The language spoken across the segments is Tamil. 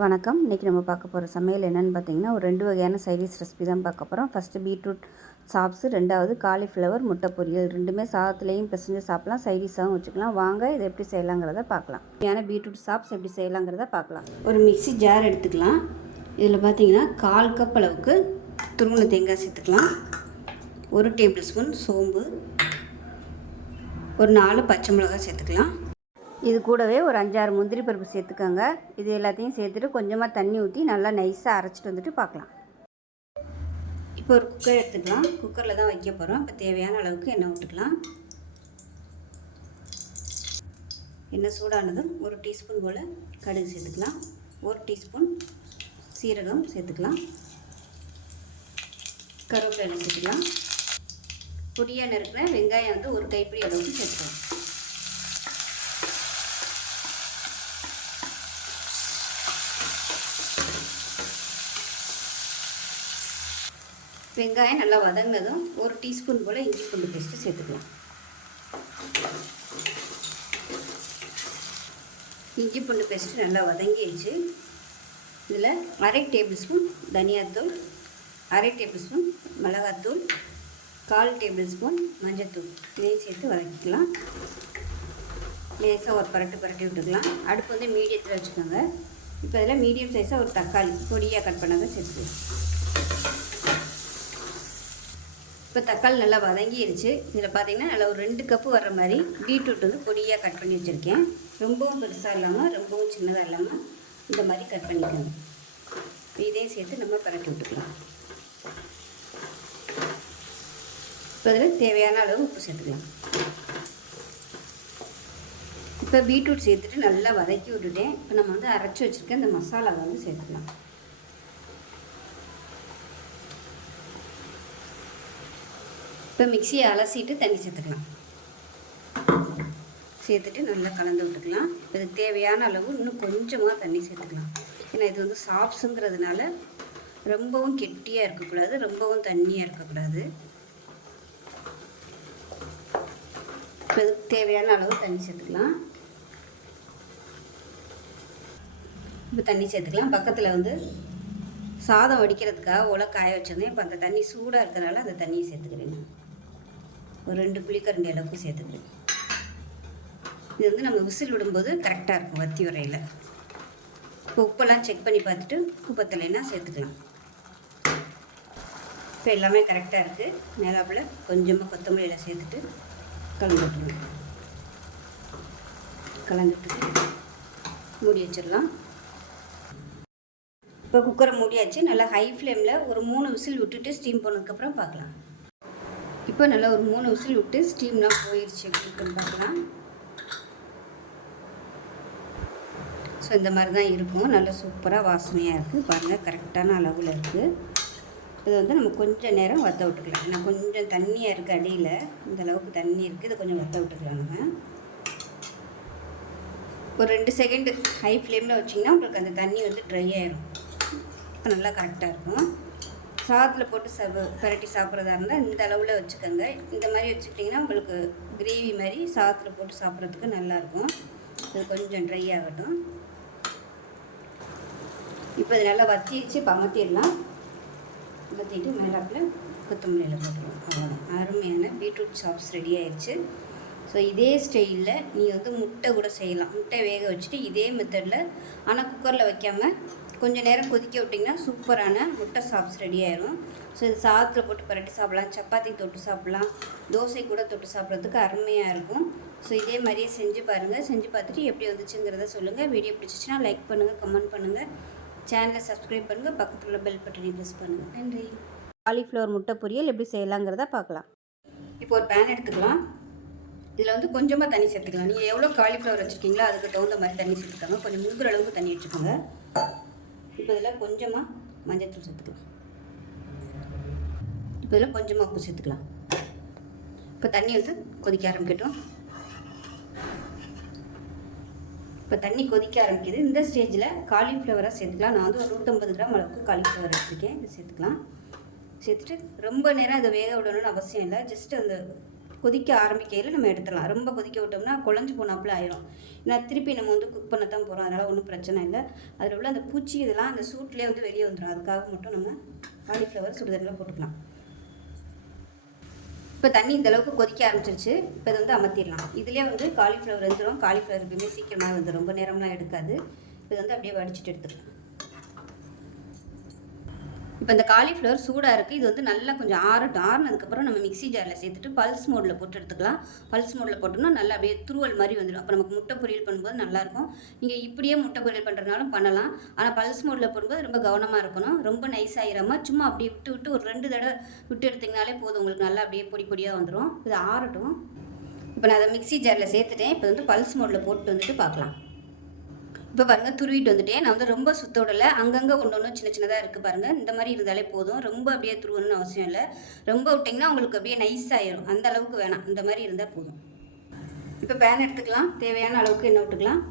வணக்கம். இன்றைக்கி நம்ம பார்க்க போகிற சமையல் என்னென்னு பார்த்தீங்கன்னா ஒரு ரெண்டு வகையான சைடிஷ் ரெசிபி தான் பார்க்க போகிறோம் ஃபஸ்ட்டு பீட்ரூட் சாப்ஸு ரெண்டாவது காலிஃப்ளவர் முட்டை பொரியல். ரெண்டுமே சாதத்துலேயும் பிசைஞ்சு சாப்பிட்லாம். சைடிஷாகவும் வச்சுக்கலாம். வாங்க இதை எப்படி செய்யலாங்கிறத பார்க்கலாம். ஏன்னா பீட்ரூட் சாப்ஸ் எப்படி செய்யலாங்கிறத பார்க்கலாம். ஒரு மிக்ஸி ஜார் எடுத்துக்கலாம். இதில் பார்த்தீங்கன்னா கால் கப் அளவுக்கு துருங்கின தேங்காய் சேர்த்துக்கலாம். ஒரு டேபிள் ஸ்பூன் சோம்பு. ஒரு நாலு பச்சை மிளகாய் சேர்த்துக்கலாம். இது கூடவே ஒரு அஞ்சாறு முந்திரி பருப்பு சேர்த்துக்கோங்க. இது எல்லாத்தையும் சேர்த்துட்டு கொஞ்சமாக தண்ணி ஊற்றி நல்லா நைஸாக அரைச்சிட்டு வந்துட்டு பார்க்கலாம் இப்போ ஒரு குக்கர் எடுத்துக்கலாம். குக்கரில் தான் வைக்க போகிறோம் இப்போ தேவையான அளவுக்கு எண்ணெய் விட்டுக்கலாம் எண்ணெய் சூடானதும் ஒரு டீஸ்பூன் போல் கடுகு சேர்த்துக்கலாம். ஒரு டீஸ்பூன் சீரகம் சேர்த்துக்கலாம். கருவேப்பிலை சேர்த்துக்கலாம். பொடியாக நறுக்கிற வெங்காயம் வந்து ஒரு கைப்பிடி அளவுக்கு சேர்த்துக்கலாம். வெங்காயம் நல்லா வதங்கினதும் ஒரு டீஸ்பூன் போல் இஞ்சி பூண்டு பேஸ்ட்டு சேர்த்துக்கலாம். இஞ்சி பூண்டு பேஸ்ட்டு நல்லா வதங்கிடுச்சு இதில் அரை டேபிள் ஸ்பூன் தனியாத்தூள் அரை டேபிள் ஸ்பூன் மிளகாத்தூள் கால் டேபிள் ஸ்பூன் மஞ்சத்தூள். இதையும் சேர்த்து வதக்கிக்கலாம். லேசாக ஒரு பரட்டு பரட்டி விட்டுக்கலாம். அடுப்பு வந்து மீடியத்தில் வச்சுக்கோங்க. இப்போ இதில் மீடியம் சைஸாக ஒரு தக்காளி பொடியாக கட் பண்ணதை சேர்த்து இப்போ தக்காளி நல்லா வதங்கிடுச்சு இதில் பார்த்தீங்கன்னா நல்லா ஒரு ரெண்டு கப்பு வர்ற மாதிரி பீட்ரூட் வந்து பொடியாக கட் பண்ணி வச்சுருக்கேன். ரொம்பவும் பெருசாக இல்லாமல் ரொம்பவும் சின்னதாக இல்லாமல் இந்த மாதிரி கட் பண்ணிக்கணும். இதையும் சேர்த்து நம்ம பரட்டி விட்டுக்கலாம். இப்போ இதில் தேவையான அளவு உப்பு சேர்த்துக்கலாம். இப்போ பீட்ரூட் சேர்த்துட்டு நல்லா வதக்கி விட்டுட்டேன். இப்போ நம்ம வந்து அரைச்சி வச்சுருக்க இந்த மசாலாவை வந்து சேர்த்துக்கலாம். இப்போ மிக்சியை அலசிட்டு தண்ணி சேர்த்துக்கலாம். சேர்த்துட்டு நல்லா கலந்து விட்டுக்கலாம். இதுக்கு தேவையான அளவு இன்னும் கொஞ்சமாக தண்ணி சேர்த்துக்கலாம். ஏன்னா இது வந்து சாப்ஸுங்கிறதுனால ரொம்பவும் கெட்டியாக இருக்கக்கூடாது ரொம்பவும் தண்ணியாக இருக்கக்கூடாது. இப்போ இதுக்கு தேவையான அளவு தண்ணி சேர்த்துக்கலாம். இப்போ தண்ணி சேர்த்துக்கலாம். பக்கத்தில் வந்து சாதம் வடிக்கிறதுக்காக உலக்காய காய வச்சுருந்தேன். இப்போ அந்த தண்ணி சூடாக இருக்கிறனால அந்த தண்ணியை சேர்த்துக்கிறேன். ஒரு ரெண்டு புளிக்கரண்டி அளவுக்கு சேர்த்துக்கிறேன் இது வந்து நம்ம விசில் விடும்போது கரெக்டாக இருக்கும் வத்தி உரையில். இப்போ உப்பெல்லாம் செக் பண்ணி பார்த்துட்டு உப்பு பத்தலைன்னா சேர்த்துக்கலாம். இப்போ எல்லாமே கரெக்டாக இருக்குது மேலாப்பில் கொஞ்சமாக கொத்தமல்லியில் சேர்த்துட்டு கலந்துட்டுருவோம் கலந்துட்டு மூடி வச்சிடலாம். இப்போ குக்கரை மூடியாச்சு. நல்லா ஹை ஃப்ளேமில் ஒரு மூணு விசில் விட்டுட்டு ஸ்டீம் போனதுக்கப்புறம் பார்க்கலாம். இப்போ நல்லா ஒரு மூணு விசில் விட்டு ஸ்டீம்லாம் போயிடுச்சு எப்படி பார்க்கலாம். ஸோ இந்த மாதிரி தான் இருக்கும். நல்லா சூப்பராக வாசனையாக இருக்குது பாருங்கள் கரெக்டான அளவில் இருக்குது இது வந்து நம்ம கொஞ்சம் நேரம் வற்ற விட்டுக்கலாம். ஏன்னா கொஞ்சம் தண்ணியாக இருக்குது அடியில் இந்த அளவுக்கு தண்ணி இருக்குது இதை கொஞ்சம் வற்ற விட்டுக்கலாம் நம்ம. ஒரு ரெண்டு செகண்டு ஹை ஃப்ளேமில் வச்சிங்கன்னா உங்களுக்கு அந்த தண்ணி வந்து ட்ரை ஆயிரும். இப்போ நல்லா கரெக்டாக இருக்கும். சாதத்தில் போட்டு ச பரட்டி சாப்பிட்றதா இருந்தால் இந்த அளவில் வச்சுக்கோங்க. இந்த மாதிரி வச்சுக்கிட்டிங்கன்னா உங்களுக்கு கிரேவி மாதிரி சாதத்தில் போட்டு சாப்பிட்றதுக்கு நல்லாயிருக்கும். இது கொஞ்சம் ட்ரை ஆகட்டும். இப்போ இது நல்லா வத்திச்சு இப்போ அமர்த்திடலாம். வத்திட்டு மேலாப்பில் கொத்தமல்லியில் போட்டுருவோம் அவ்வளோதான் அருமையான பீட்ரூட் சாப்ஸ் ரெடி ஆயிடுச்சு ஸோ இதே ஸ்டைலில் நீங்கள் வந்து முட்டை கூட செய்யலாம். முட்டை வேக வச்சுட்டு இதே மெத்தடில் ஆனால் குக்கரில் வைக்காமல் கொஞ்சம் நேரம் கொதிக்க விட்டிங்கன்னா சூப்பரான முட்டை சாப்ஸ் ரெடி ஆயிரும். ஸோ இது சாதத்தில் போட்டு பரட்டி சாப்பிட்லாம். சப்பாத்தி தொட்டு சாப்பிட்லாம். தோசை கூட தொட்டு சாப்பிட்றதுக்கு அருமையாக இருக்கும். ஸோ இதே மாதிரியே செஞ்சு பாருங்கள் செஞ்சு பார்த்துட்டு எப்படி வந்துச்சுங்கிறத சொல்லுங்கள் வீடியோ பிடிச்சிச்சின்னா லைக் பண்ணுங்கள் கமெண்ட் பண்ணுங்கள் சேனலை சப்ஸ்கிரைப் பண்ணுங்கள் பக்கத்தில் உள்ள பெல் பட்டனை ப்ரெஸ் பண்ணுங்கள் நன்றி. காலிஃப்ளவர் முட்டை பொரியல் எப்படி செய்யலாங்கிறத பார்க்கலாம். இப்போ ஒரு பேன் எடுத்துக்கலாம். இதில் வந்து கொஞ்சமாக தண்ணி சேர்த்துக்கலாம். நீங்கள் எவ்வளோ காலிஃப்ளவர் வச்சுருக்கீங்களோ அதுக்கு தகுந்த மாதிரி தண்ணி சேர்த்துக்காங்க. கொஞ்சம் முங்குற அளவுக்கு தண்ணி வச்சுக்கோங்க. இப்போ இதில் கொஞ்சமாக மஞ்சத்தூள் சேர்த்துக்கலாம். இப்போ இதில் கொஞ்சமாக உப்பு சேர்த்துக்கலாம். இப்போ தண்ணி வந்து கொதிக்க ஆரம்பிக்கட்டும். இப்போ தண்ணி கொதிக்க ஆரம்பிக்குது. இந்த ஸ்டேஜில் காலிஃப்ளவராக சேர்த்துக்கலாம். நான் வந்து ஒரு நூற்றம்பது கிராம் அளவுக்கு காலிஃப்ளவர் எடுத்துருக்கேன். சேர்த்துக்கலாம். சேர்த்துட்டு ரொம்ப நேரம் அதை வேக விடணும்னு அவசியம் இல்லை. ஜஸ்ட் அந்த கொதிக்க ஆரம்பிக்கையில் நம்ம எடுத்துடலாம். ரொம்ப கொதிக்க விட்டோம்னா குழஞ்சு போனாப்புல ஆயிரும். ஏன்னா திருப்பி நம்ம வந்து குக் பண்ண தான் போகிறோம் அதனால் ஒன்றும் பிரச்சனை இல்லை. அதில் உள்ள அந்த பூச்சி இதெல்லாம் அந்த சூட்லேயே வந்து வெளியே வந்துடும் அதுக்காக மட்டும் நம்ம காலிஃப்ளவர் சுடுதண்ணில் போட்டுக்கலாம். இப்போ தண்ணி இந்த அளவுக்கு கொதிக்க ஆரம்பிச்சிருச்சு. இப்போ இது வந்து அமர்த்திடலாம். இதுலேயே வந்து காலிஃப்ளவர் வந்துடும் காலிஃப்ளவர் எப்பயுமே சீக்கிரமாக வந்து ரொம்ப நேரம்லாம் எடுக்காது. இது வந்து அப்படியே வடிச்சிட்டு எடுத்துக்கலாம். இப்போ இந்த காலிஃப்ளவர் சூடாக இருக்குது இது வந்து நல்லா கொஞ்சம் ஆறட்டும். ஆறுனதுக்கப்புறம் நம்ம மிக்ஸி ஜாரில் சேர்த்துட்டு பல்ஸ் மோடில் போட்டு எடுத்துக்கலாம். பல்ஸ் மோடில் போட்டோம்னா நல்லா அப்படியே துருவல் மாதிரி வந்துடும். அப்போ நமக்கு முட்டை பொரியல் பண்ணும்போது நல்லாயிருக்கும் நீங்கள் இப்படியே முட்டை பொரியல் பண்ணுறதுனாலும் பண்ணலாம். ஆனால் பல்ஸ் மோடில் போடும்போது ரொம்ப கவனமாக இருக்கணும். ரொம்ப நைஸ் ஆகிடாமல் சும்மா அப்படியே விட்டு விட்டு ஒரு ரெண்டு தடவை விட்டு எடுத்திங்கனாலே போதும். உங்களுக்கு நல்லா அப்படியே பொடி பொடியாக வந்துடும் இது ஆறட்டும். இப்போ நான் அதை மிக்ஸி ஜாரில் சேர்த்துட்டேன். இப்போ வந்து பல்ஸ் மோடில் போட்டு வந்துட்டு பார்க்கலாம். இப்போ பாருங்கள் துருவிட்டு வந்துட்டேன் நான் வந்து ரொம்ப சுத்த விடலை. அங்கங்கே ஒன்று ஒன்று சின்ன சின்னதாக இருக்குது பாருங்கள் இந்த மாதிரி இருந்தாலே போதும். ரொம்ப அப்படியே துருவணும்னு அவசியம் இல்லை. ரொம்ப விட்டிங்கன்னா உங்களுக்கு அப்படியே நைஸ் ஆயிரும். அந்த அளவுக்கு வேணாம். இந்த மாதிரி இருந்தால் போதும். இப்போ பேன் எடுத்துக்கலாம். தேவையான அளவுக்கு எண்ணெய் விட்டுக்கலாம்.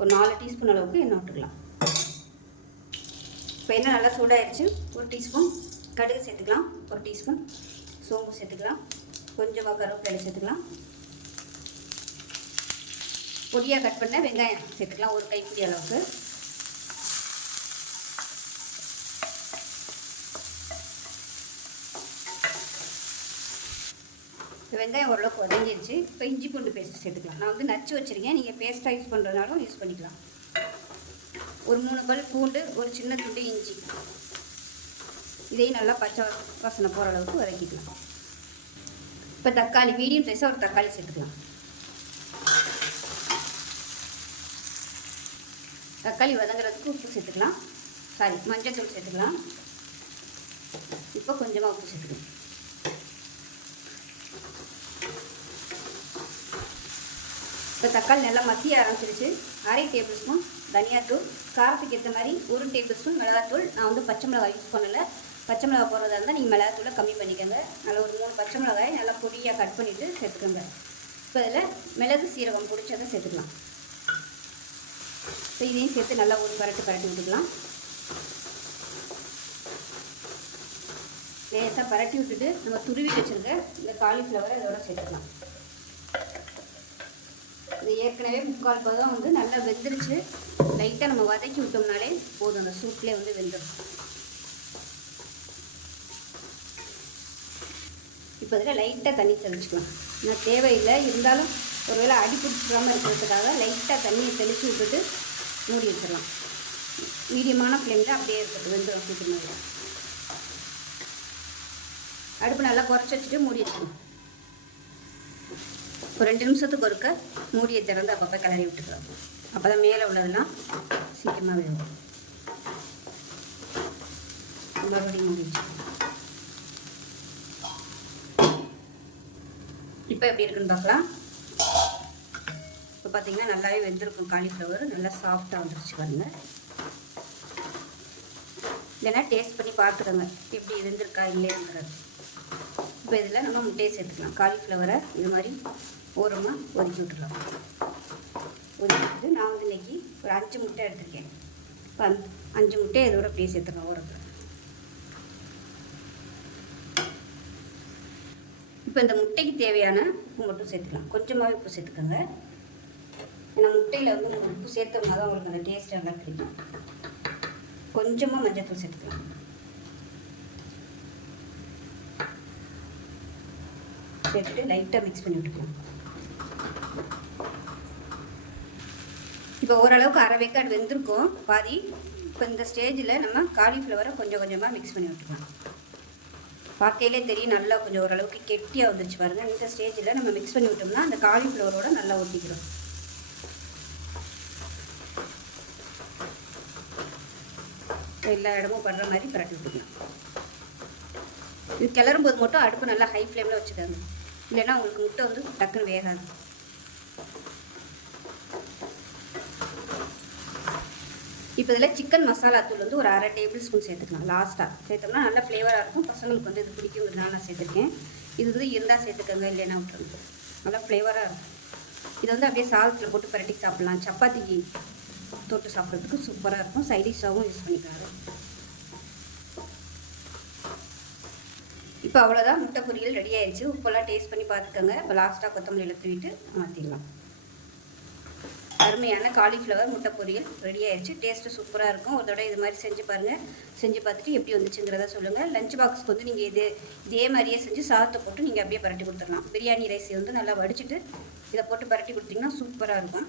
ஒரு நாலு டீஸ்பூன் அளவுக்கு எண்ணெய் விட்டுக்கலாம். இப்போ எண்ணெய் நல்லா சூடாயிருச்சு. ஒரு டீஸ்பூன் கடுகு சேர்த்துக்கலாம். ஒரு டீஸ்பூன் சோம்பு சேர்த்துக்கலாம். கொஞ்சமாக கருவேப்பிலை சேர்த்துக்கலாம். பொடியாக கட் பண்ண வெங்காயம் சேர்த்துக்கலாம் ஒரு கைப்பிடி அளவுக்கு. வெங்காயம் ஓரளவுக்கு உடஞ்சிருச்சு. இப்போ இஞ்சி பூண்டு பேஸ்ட் சேர்த்துக்கலாம். நான் வந்து நச்சு வச்சுருக்கேன். நீங்கள் பேஸ்ட்டாக யூஸ் பண்ணுறதுனாலும் யூஸ் பண்ணிக்கலாம். ஒரு மூணு பல் பூண்டு ஒரு சின்ன துண்டு இஞ்சி. இதையும் நல்லா பச்சை வாசனை போகிற அளவுக்கு வதக்கிக்கலாம். இப்போ தக்காளி மீடியம் சைஸாக ஒரு தக்காளி சேர்த்துக்கலாம். தக்காளி வதங்குறதுக்கு உப்பு சேர்த்துக்கலாம். சாரி மஞ்சள் தூள் சேர்த்துக்கலாம். இப்போ கொஞ்சமாக உப்பு சேர்த்துக்கலாம். இப்போ தக்காளி நல்லா மத்திய ஆரம்பிச்சிருச்சு. அரை டேபிள் ஸ்பூன் தனியாத்தூள் காரத்துக்கு ஏற்ற மாதிரி ஒரு டேபிள் ஸ்பூன் மிளகாத்தூள் நான் வந்து பச்சை மிளகாய் யூஸ் பண்ணலை. பச்சை மிளகாய் போடுறதா இருந்தால் நீங்கள் மிளகாத்தூளை கம்மி பண்ணிக்கோங்க. நல்லா ஒரு மூணு பச்சை மிளகாய் நல்லா பொடியாக கட் பண்ணிவிட்டு சேர்த்துக்கோங்க. இப்போ இதில் மிளகு சீரகம் பிடிச்சதை சேர்த்துக்கலாம். ஸோ இதையும் சேர்த்து நல்லா ஒரு பரட்டு பரட்டி விட்டுக்கலாம். லேசாக பரட்டி விட்டுட்டு நம்ம துருவி வச்சுருக்க இந்த காலிஃப்ளவரை இதோட சேர்த்துக்கலாம். இது ஏற்கனவே முக்கால் பதம் வந்து நல்லா வெந்துருச்சு. லைட்டாக நம்ம வதக்கி விட்டோம்னாலே போதும். அந்த சூட்லேயே வந்து வெந்துடும் இப்போ இதில் லைட்டாக தண்ணி தெளிச்சுக்கலாம். நான் தேவையில்லை. இருந்தாலும் ஒருவேளை அடி பிடிச்சிடாமல் இருக்கிறதுக்காக லைட்டாக தண்ணியை தெளித்து விட்டுட்டு மூடி வச்சிடலாம். மீடியமான ஃப்ளேமில் அப்படியே இருக்கட்டும் வெந்துடும் சீக்கிரமாக அடுப்பு நல்லா குறைச்சி வச்சுட்டு மூடி வச்சுக்கணும் ஒரு ரெண்டு நிமிஷத்துக்கு ஒருக்க மூடியை திறந்து அப்பப்போ கிளறி விட்டுக்கலாம். அப்போ தான் மேலே உள்ளதெல்லாம் சீக்கிரமாக வேகும் மறுபடியும் மூடி இப்போ எப்படி இருக்குன்னு பார்க்கலாம். இப்போ பார்த்தீங்கன்னா நல்லாவே வெந்திருக்கும் காலிஃப்ளவர். நல்லா சாஃப்டாக வந்துருச்சு பாருங்க. இல்லைன்னா டேஸ்ட் பண்ணி பார்த்துக்கோங்க எப்படி வெந்திருக்கா இல்லையாங்கிறது. இப்போ இதில் நம்ம முட்டையை சேர்த்துக்கலாம். காலிஃப்ளவரை இது மாதிரி ஓரமாக ஒதுக்கி விட்டுருலாம் ஒதுக்கிட்டு நான் வந்து இன்னைக்கு ஒரு அஞ்சு முட்டை எடுத்திருக்கேன். இப்போ அஞ்சு அஞ்சு முட்டையை இதோட அப்படியே சேர்த்துக்கலாம் ஓரத்தில். இப்போ இந்த முட்டைக்கு தேவையான உப்பு மட்டும் சேர்த்துக்கலாம். கொஞ்சமாகவே உப்பு சேர்த்துக்கோங்க. ஏன்னா முட்டையில் வந்து நம்ம உப்பு சேர்த்தோம்னா தான் உங்களுக்கு அந்த டேஸ்ட் நல்லா கிடைக்கும் கொஞ்சமாக மஞ்சள் சேர்த்துக்கலாம். சேர்த்துட்டு லைட்டாக மிக்ஸ் பண்ணி விட்டுக்கலாம். இப்போ ஓரளவுக்கு அரை வேக்காடு வெந்திருக்கும். பாதி இப்போ இந்த ஸ்டேஜில் நம்ம காலிஃப்ளவரை கொஞ்சம் கொஞ்சமாக மிக்ஸ் பண்ணி விட்டுக்கலாம். பார்க்கையிலே தெரியும் நல்லா கொஞ்சம் ஓரளவுக்கு கெட்டியாக வந்துருச்சு பாருங்கள் இந்த ஸ்டேஜில் நம்ம மிக்ஸ் பண்ணி விட்டோம்னா அந்த காலிஃப்ளவரோட நல்லா ஒட்டிக்கிறோம் எல்லா இடமும் படுற மாதிரி பரட்டி விட்டுக்கணும் இது கிளறும்போது மட்டும் அடுப்பு நல்லா ஹை ஃப்ளேமில் வச்சுக்கோங்க. இல்லைன்னா உங்களுக்கு முட்டை வந்து டக்குன்னு வேகாது. இப்போ இதில் சிக்கன் மசாலா தூள் வந்து ஒரு அரை டேபிள் ஸ்பூன் சேர்த்துக்கலாம் லாஸ்ட்டாக சேர்த்தோம்னா நல்ல ஃப்ளேவராக இருக்கும். பசங்களுக்கு வந்து இது பிடிக்குங்கிறதுனால நான் சேர்த்துருக்கேன். இது வந்து இருந்தால் சேர்த்துக்கோங்க இல்லைன்னா விட்டுருங்க. நல்லா ஃப்ளேவராக இருக்கும். இது வந்து அப்படியே சாதத்தில் போட்டு பரட்டி சாப்பிட்லாம். சப்பாத்திக்கு தொட்டு சாப்பிட்றதுக்கு சூப்பராக இருக்கும். சைடிஷாகவும் யூஸ் பண்ணிக்கிறாரு இப்போ அவ்வளோதான் முட்டை பொரியல் ரெடி ஆயிடுச்சு உப்பெல்லாம் டேஸ்ட் பண்ணி பார்த்துக்கோங்க. இப்போ லாஸ்ட்டாக கொத்தமல்லியில் தூவிட்டு மாற்றிடலாம் அருமையான காலிஃப்ளவர் முட்டை பொரியல் ரெடி ஆயிடுச்சு டேஸ்ட்டு சூப்பராக இருக்கும். ஒரு தடவை இது மாதிரி செஞ்சு பாருங்கள் செஞ்சு பார்த்துட்டு எப்படி வந்துச்சுங்கிறத சொல்லுங்கள் லஞ்ச் பாக்ஸ்க்கு வந்து நீங்கள் இது இதே மாதிரியே செஞ்சு சாதத்தை போட்டு நீங்கள் அப்படியே பரட்டி கொடுத்துடலாம். பிரியாணி ரைஸ் வந்து நல்லா வடிச்சிட்டு இதை போட்டு பரட்டி கொடுத்தீங்கன்னா சூப்பராக இருக்கும்.